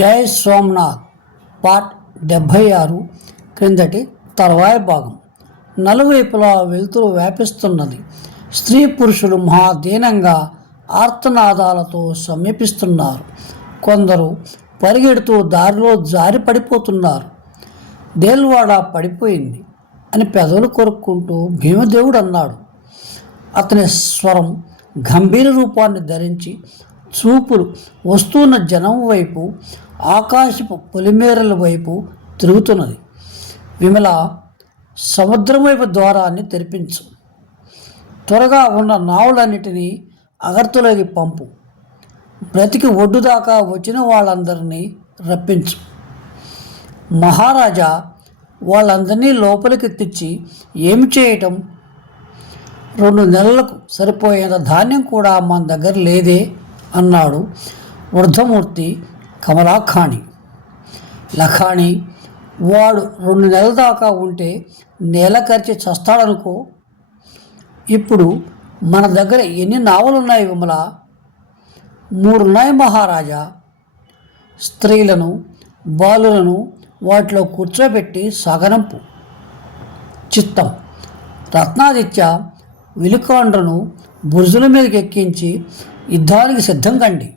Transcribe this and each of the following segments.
జై సోమనాథ్ పార్ట్ డెబ్భై ఆరు క్రిందటి తర్వాయి భాగం. నలువైపులా వెలుతురు వ్యాపిస్తున్నది. స్త్రీ పురుషులు మహాదీనంగా ఆర్తనాదాలతో సమీపిస్తున్నారు. కొందరు పరిగెడుతూ దారిలో జారి పడిపోతున్నారు. దేల్వాడ పడిపోయింది అని పెదవులు కొరుక్కుంటూ భీమదేవుడు అన్నాడు. అతని స్వరం గంభీర రూపాన్ని ధరించి చూపులు వస్తున్న జనం వైపు ఆకాశపు పొలిమేరల వైపు తిరుగుతున్నది. విమల సముద్రం వైపు ద్వారాన్ని తెరిపించు. త్వరగా ఉన్న నావులన్నిటినీ అగర్తులోకి పంపు. బ్రతికి ఒడ్డు దాకా వచ్చిన వాళ్ళందరినీ రప్పించు. మహారాజా వాళ్ళందరినీ లోపలికి తెచ్చి ఏమి చేయటం? రెండు నెలలకు సరిపోయేంత ధాన్యం కూడా మన దగ్గర లేదే అన్నాడు వృద్ధమూర్తి కమలాఖాణి లఖాణి వాడు రెండు నెలల దాకా ఉంటే నేల ఖర్చు చస్తాడనుకో. ఇప్పుడు మన దగ్గర ఎన్ని నావలున్నాయి విమల? మూడున్నాయి మహారాజా. స్త్రీలను బాలులను వాటిలో కూర్చోబెట్టి సగనంపు. చిత్తం. రత్నాదిత్య విలుకాండ్రను బురుజుల మీదకి ఎక్కించి యుద్ధానికి సిద్ధం కండి.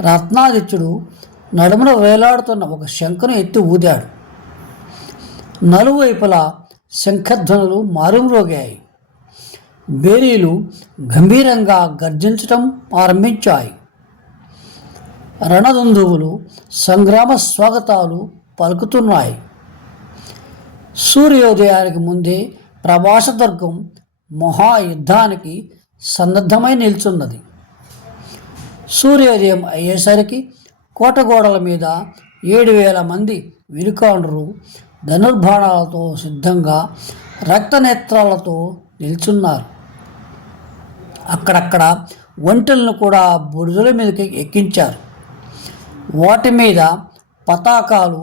రత్నాదిత్యుడు నడుమున వేలాడుతున్న ఒక శంఖను ఎత్తి ఊదాడు. నలువైపులా శంఖధ్వనులు మారుమ్రోగాయి. బేరీలు గంభీరంగా గర్జించటం ఆరంభించాయి. రణదుందువులు సంగ్రామ స్వాగతాలు పలుకుతున్నాయి. సూర్యోదయానికి ముందే ప్రభాసదుర్గం మహాయుద్ధానికి సన్నద్ధమై నిల్చున్నది. సూర్యోదయం అయ్యేసరికి కోటగోడల మీద ఏడు వేల మంది విలుకాండ్రు ధనుర్బాణాలతో సిద్ధంగా రక్తనేత్రాలతో నిల్చున్నారు. అక్కడక్కడ ఒంటెలను కూడా బురుజుల మీదకి ఎక్కించారు. వాటి మీద పతాకాలు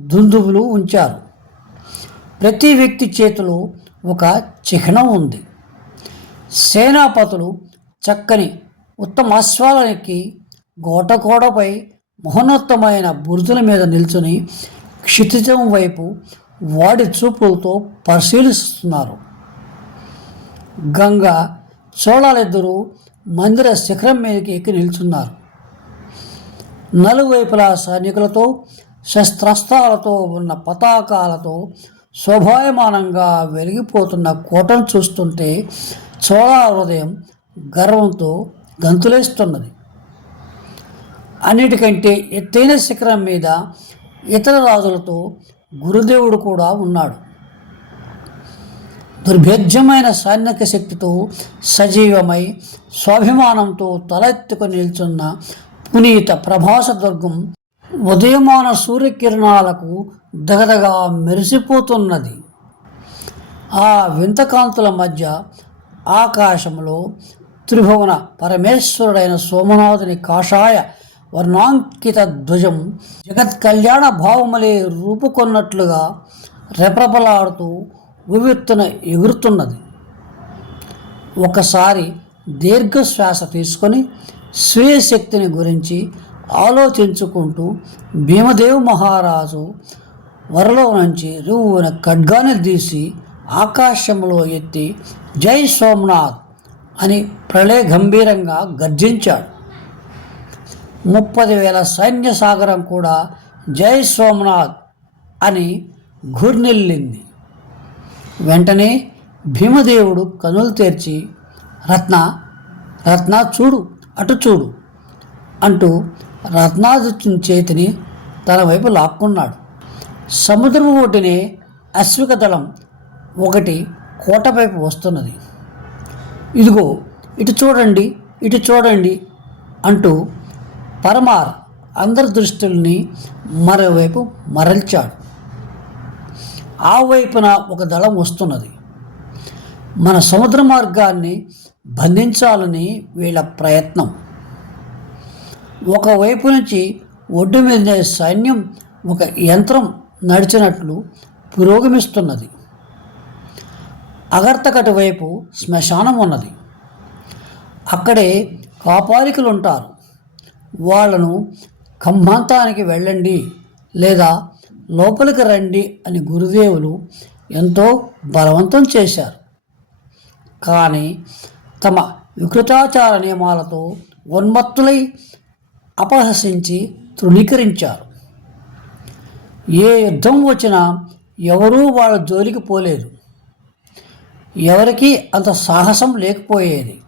దుందుబులు ఉంచారు. ప్రతి వ్యక్తి చేతిలో ఒక చిహ్నం ఉంది. సేనాపతులు చక్కని ఉత్తమాశ్వాలకి గోటకోడపై మహోన్నతమైన బురుజుల మీద నిల్చుని క్షితిజం వైపు వాడి చూపులతో పరిశీలిస్తున్నారు. గంగ చోళాలిద్దరూ మందిర శిఖరం మీదకి ఎక్కి నిల్చున్నారు. నలువైపులా సైనికులతో శస్త్రాస్త్రాలతో ఉన్న పతాకాలతో శోభాయమానంగా వెలిగిపోతున్న కోటను చూస్తుంటే చోళ హృదయం గర్వంతో గంతులేస్తున్నది. అన్నిటికంటే ఎత్తైన శిఖరం మీద ఇతర రాజులతో గురుదేవుడు కూడా ఉన్నాడు. దుర్భేద్యమైన సైనిక శక్తితో సజీవమై స్వాభిమానంతో తలెత్తుకొని నిల్చున్న పునీత ప్రభాస దుర్గం ఉదయమాన సూర్యకిరణాలకు దగదగా మెరిసిపోతున్నది. ఆ వింతకాంతుల మధ్య ఆకాశంలో త్రిభువన పరమేశ్వరుడైన సోమనాథుని కాషాయ వర్ణాంకిత ధ్వజం జగత్ కళ్యాణ భావములే రూపుకొన్నట్లుగా రెపరెపలాడుతూ ఉవ్వెత్తున ఎగురుతున్నది. ఒకసారి దీర్ఘశ్వాస తీసుకొని స్వీయ శక్తిని గురించి ఆలోచించుకుంటూ భీమదేవ్ మహారాజు వరలో నుంచి రువ్వున ఖడ్గాన్ని తీసి ఆకాశంలో ఎత్తి జై సోమనాథ్! అని ప్రళయ గంభీరంగా గర్జించాడు. ముప్పది వేల సైన్య సాగరం కూడా జై సోమనాథ్ అని ఘుర్నిల్లింది వెంటనే భీమదేవుడు కనులు తెరిచి రత్న రత్న చూడు అటు చూడు అంటూ రత్నాదిత్యుని చేతిని తన వైపు లాక్కున్నాడు. సముద్రపు ఒడ్డునే అశ్విక దళం ఒకటి కోట వైపు వస్తున్నది. ఇదిగో ఇటు చూడండి ఇటు చూడండి అంటూ పరమార్ అందరి దృష్టిల్ని మరోవైపు మరల్చాడు. ఆ వైపున ఒక దళం వస్తున్నది. మన సముద్ర మార్గాన్ని బంధించాలని వీళ్ళ ప్రయత్నం. ఒకవైపు నుంచి ఒడ్డు మీద సైన్యం ఒక యంత్రం నడిచినట్లు పురోగమిస్తున్నది. అగర్తకటి వైపు శ్మశానం ఉన్నది. అక్కడే కాపాలికులు ఉంటారు వాళ్ళను ఖమ్మాంతానికి వెళ్ళండి లేదా లోపలికి రండి అని గురుదేవులు ఎంతో బలవంతం చేశారు. కానీ తమ వికృతాచార నియమాలతో ఉన్మత్తులై అపహసించి తృణీకరించారు. ఏ యుద్ధం వచ్చినా ఎవరూ వాళ్ళ జోలికి పోలేదు. ఎవరికీ అంత సాహసం లేకపోయేది.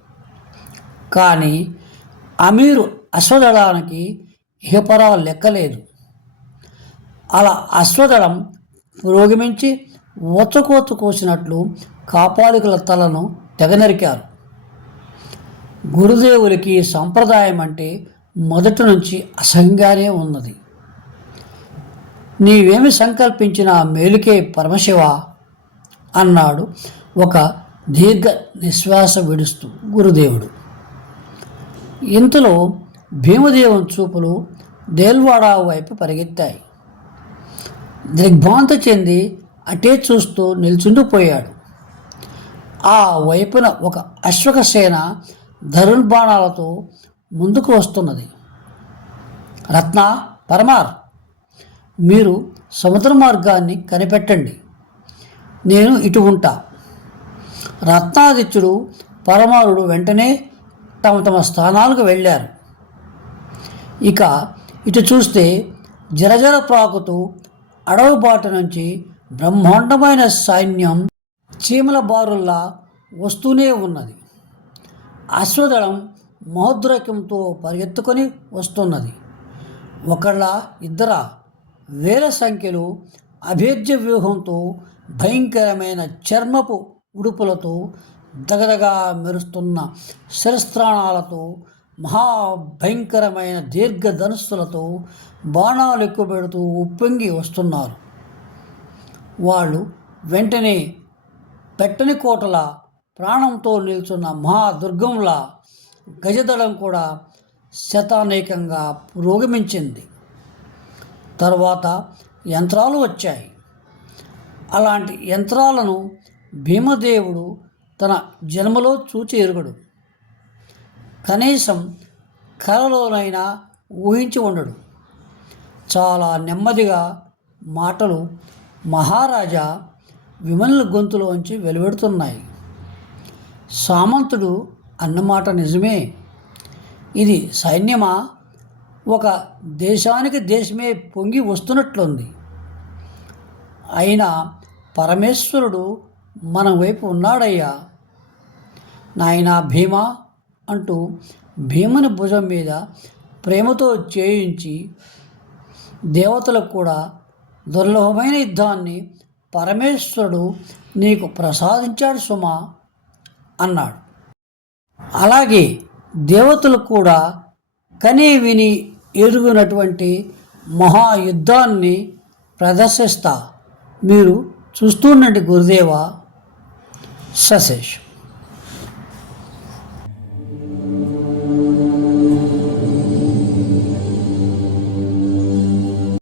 కానీ అమీరు అశ్వదళానికి ఇహపరాలు లెక్కలేదు. అలా అశ్వదళం పురోగమించి ఊచకోత కోసినట్లు కాపాలికుల తలను తెగనరికారు. గురుదేవులకి సంప్రదాయం అంటే మొదటి నుంచి అసహ్యంగానే ఉన్నది. నీవేమి సంకల్పించినా మేలుకే పరమశివ? అన్నాడు ఒక దీర్ఘ నిశ్వాస విడుస్తూ గురుదేవుడు. ఇంతలో భీమదేవుని చూపులు దేల్వాడా వైపు పరిగెత్తాయి. దిగ్భ్రాంతి చెంది అటే చూస్తూ నిల్చుండిపోయాడు ఆ వైపున ఒక అశ్వకసేన సేన ముందుకు వస్తున్నది. రత్న పరమార్ మీరు సముద్ర మార్గాన్ని కనిపెట్టండి. నేను ఇటు ఉంటా. రత్నాదిత్యుడు పరమారుడు వెంటనే తమ తమ స్థానాలకు వెళ్ళారు. ఇక ఇటు చూస్తే జరజర ప్రాకుతూ అడవి బాట నుంచి బ్రహ్మాండమైన సైన్యం చీమల బారుల్లా వస్తూనే ఉన్నది. అశ్వదళం మహోద్రకంతో పరిగెత్తుకొని వస్తున్నది. ఒకళ్ళ ఇద్దర వేల సంఖ్యలో అభేద్య వ్యూహంతో భయంకరమైన చర్మపు ఉడుపులతో దగదగా మెరుస్తున్న శిరస్త్రాణాలతో మహాభయంకరమైన దీర్ఘధనుస్సులతో బాణాలు ఎక్కువ పెడుతూ ఉప్పొంగి వస్తున్నారు. వాళ్ళు వెంటనే పెట్టని కోటల ప్రాణంతో నిల్చున్న మహాదుర్గంలా గజదళం కూడా శతానేకంగా పురోగమించింది. తర్వాత యంత్రాలు వచ్చాయి. అలాంటి యంత్రాలను భీమదేవుడు తన జన్మలో చూచి ఎరుగడు. కనీసం కలలోనైనా ఊహించి ఉండడు. చాలా నెమ్మదిగా మాటలు మహారాజా విమల గొంతులోంచి వెలువడుతున్నాయి. సామంతుడు అన్నమాట నిజమే. ఇది సైన్యమా? ఒక దేశానికి దేశమే పొంగి వస్తున్నట్లుంది. అయినా పరమేశ్వరుడు మన వైపు ఉన్నాడయ్యా. నాయనా భీమా అంటూ భీముని భుజం మీద ప్రేమతో చేయించి దేవతలకు కూడా దుర్లభమైన యుద్ధాన్ని పరమేశ్వరుడు నీకు ప్రసాదించాడు సుమా అన్నాడు. అలాగే దేవతలు కూడా కని విని ఎరుగునటువంటి మహాయుద్ధాన్ని ప్రదర్శిస్తా. మీరు చూస్తుండండి గురుదేవా. só seja.